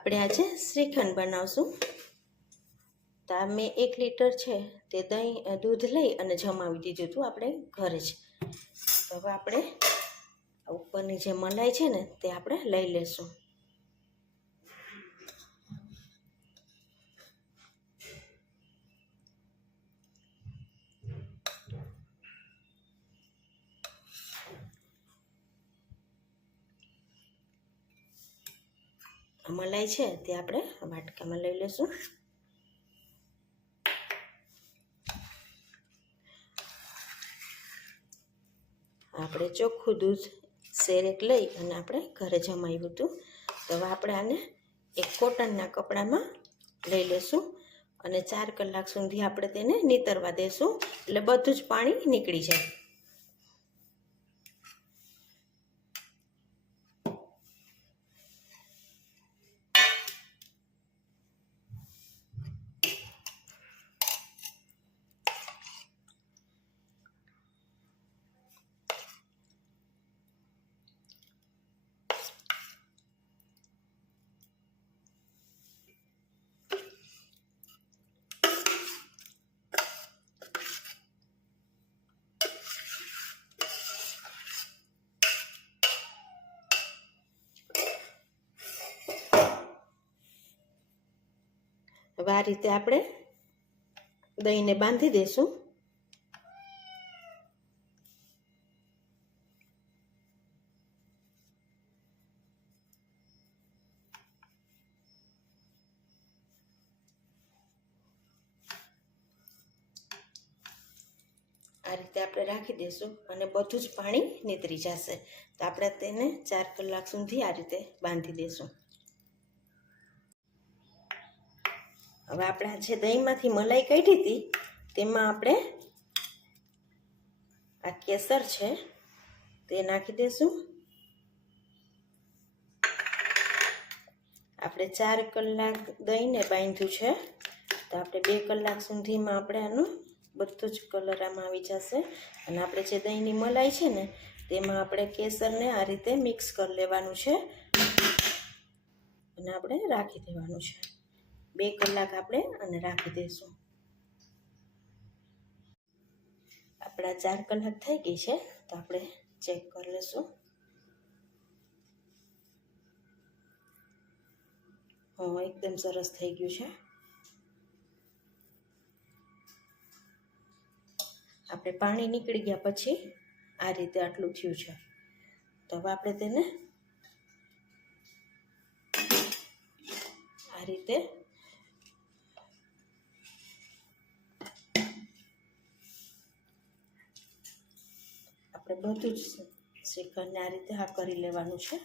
આપણે આજે શ્રીખંડ બનાવશું. તો મેં એક લીટર છે, તે દહીં દૂધ લઈ અને જમાવી દીધું હતું આપણે ઘરે જ. હવે આપણે ઉપરની જે મલાઈ છે ને, તે આપણે લઈ લેશું. મલાઈ છે તે આપણે વાટકામાં લઈ લેશું આપણે ચોખ્ખું દૂધ શેરેક લઈ અને આપણે ઘરે જમાવ્યું હતું. તો આપણે આને એક કોટનના કપડામાં લઈ લેશું અને ચાર કલાક સુધી આપણે તેને નીતરવા દેશું. એટલે બધું જ પાણી નીકળી જાય હવે આ રીતે આપણે દહીંને બાંધી દઈશું આ રીતે આપણે રાખી દઈશું અને બધું જ પાણી નીતરી જશે. તો આપણે તેને ચાર કલાક સુધી આ રીતે બાંધી દઈશું હવે આપણે જે દહીંમાંથી મલાઈ કાઢી હતી, તેમાં આપણે આ કેસર છે, તે નાખી દઈશું આપણે ચાર કલાક દહીંને બાંધ્યું છે, તો આપણે બે કલાક સુધીમાં આપણે આનું બધું જ કલર આમાં આવી જશે. અને આપણે જે દહીંની મલાઈ છે ને, તેમાં આપણે કેસરને આ રીતે મિક્સ કરી લેવાનું છે. અને આપણે રાખી દેવાનું છે. બે કલાક આપણે અને રાખી દઈશું આપણા ચાર કલાક થઈ ગઈ છે, તો આપણે ચેક કરી લઈશું. હા, એકદમ સરસ થઈ ગયું છે. આપણે પાણી નીકળી ગયા પછી આ રીતે આટલું થયું છે. તો હવે આપણે તેને આ રીતે આપણે બધું જ શ્રીખંડને આ રીતે આ કરી લેવાનું છે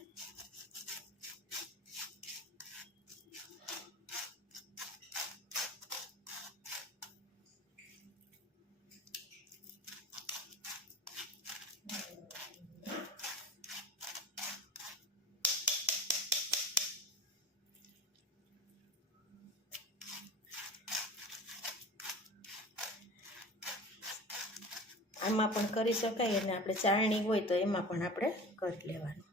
આમાં પણ કરી શકાય અને આપણે ચાળણી હોય તો એમાં પણ આપણે કરી લેવાનું.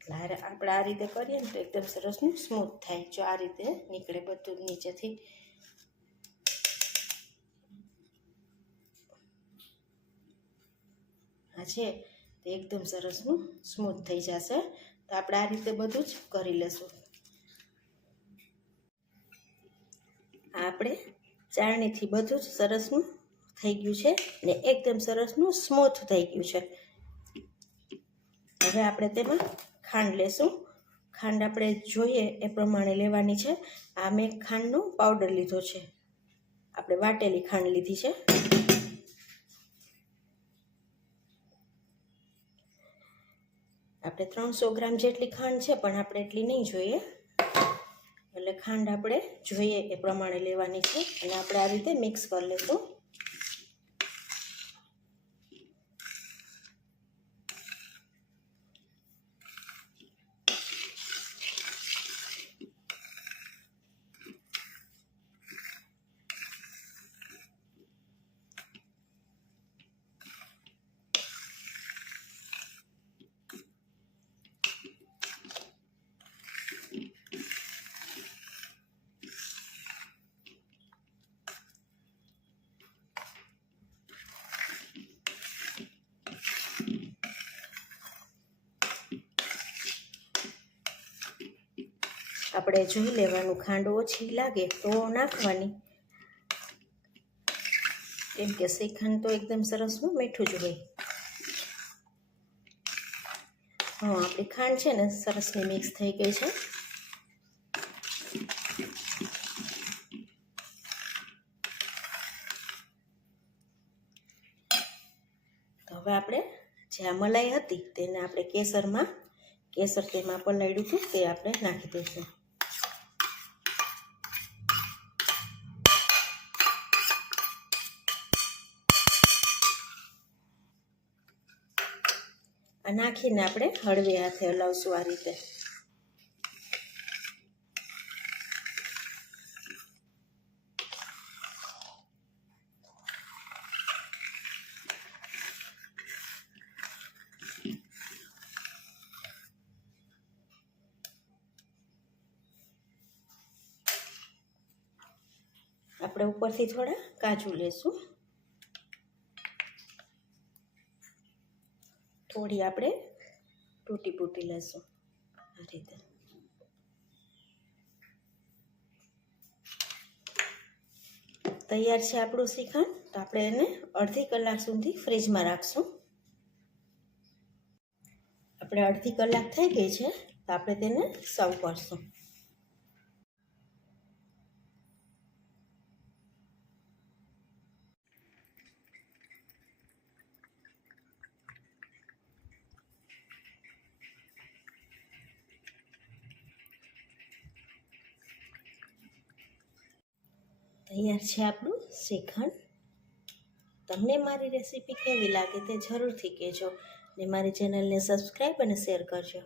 એટલે આપણે આ રીતે કરીએ ને તો એકદમ સરસનું સ્મૂથ થાય. જો આ રીતે નીકળે બધું નીચેથી. આ છે તે એકદમ સરસનું સ્મૂથ થઈ જશે. તો આપણે આ રીતે બધું જ કરી લેશું. આપણે ચાળણીથી બધું જ સરસનું થઈ ગયું છે ને એકદમ સરસનું સ્મૂથ થઈ ગયું છે. હવે આપણે તેમાં ખાંડ લેશું. ખાંડ આપણે જોઈએ એ પ્રમાણે લેવાની છે. આ મેં ખાંડનો પાવડર લીધો છે. આપણે વાટેલી ખાંડ લીધી છે. આપણે ત્રણસો ગ્રામ જેટલી ખાંડ છે, પણ આપણે એટલી નહીં જોઈએ. એટલે ખાંડ આપણે જોઈએ એ પ્રમાણે લેવાની છે. અને આપણે આ રીતે મિક્સ કરી લઈશું આપણે જોઈ લેવાનું, ખાંડ ઓછી લાગે તો નાખવાની. કેમ કે શ્રીખંડ તો એકદમ સરસ મીઠું જ હોય. હા, આપણી ખાંડ છે ને સરસની મિક્સ થઈ ગઈ છે. તો હવે આપણે જે આ મલાઈ હતી તેને આપણે કેસરમાં, કેસર તેમાં પલાળ્યું હતું તે આપણે નાખી દઈશું. નાખીને આપણે હળવે હાથે હલાવશું આ રીતે. આપણે ઉપરથી થોડા કાજુ લેશું. થોડી આપણે તૂટી પૂટી લેશું આ રીતે. તૈયાર છે આપણું શ્રીખંડ, તો આપણે એને અડધી કલાક સુધી ફ્રીજમાં રાખશું. આપણે અડધી કલાક થઈ ગઈ છે, તો આપણે તેને સર્વ કરશું. તૈયાર છે આપણું શ્રીખંડ. તમને મારી રેસીપી કેવી લાગે તે જરૂરથી કહેજો ને મારી ચેનલને સબસ્ક્રાઈબ અને શેર કરજો.